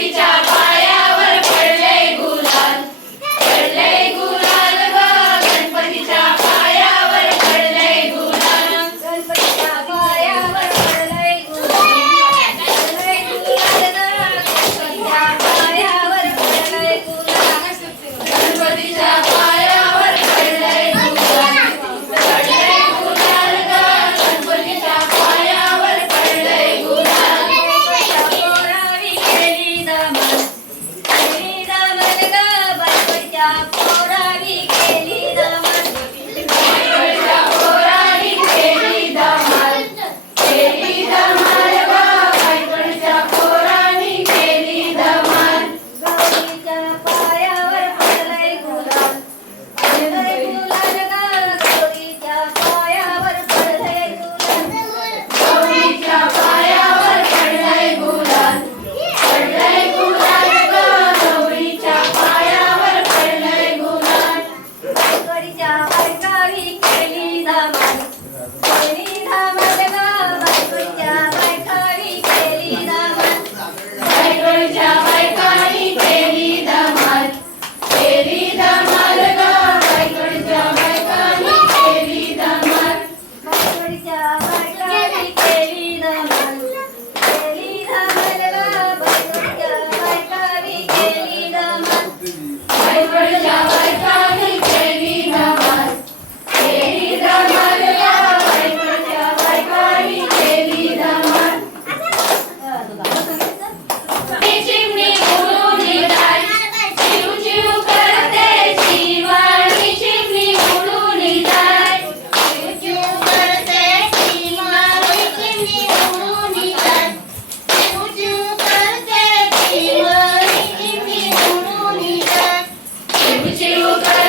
Happy Jack! Chiruka.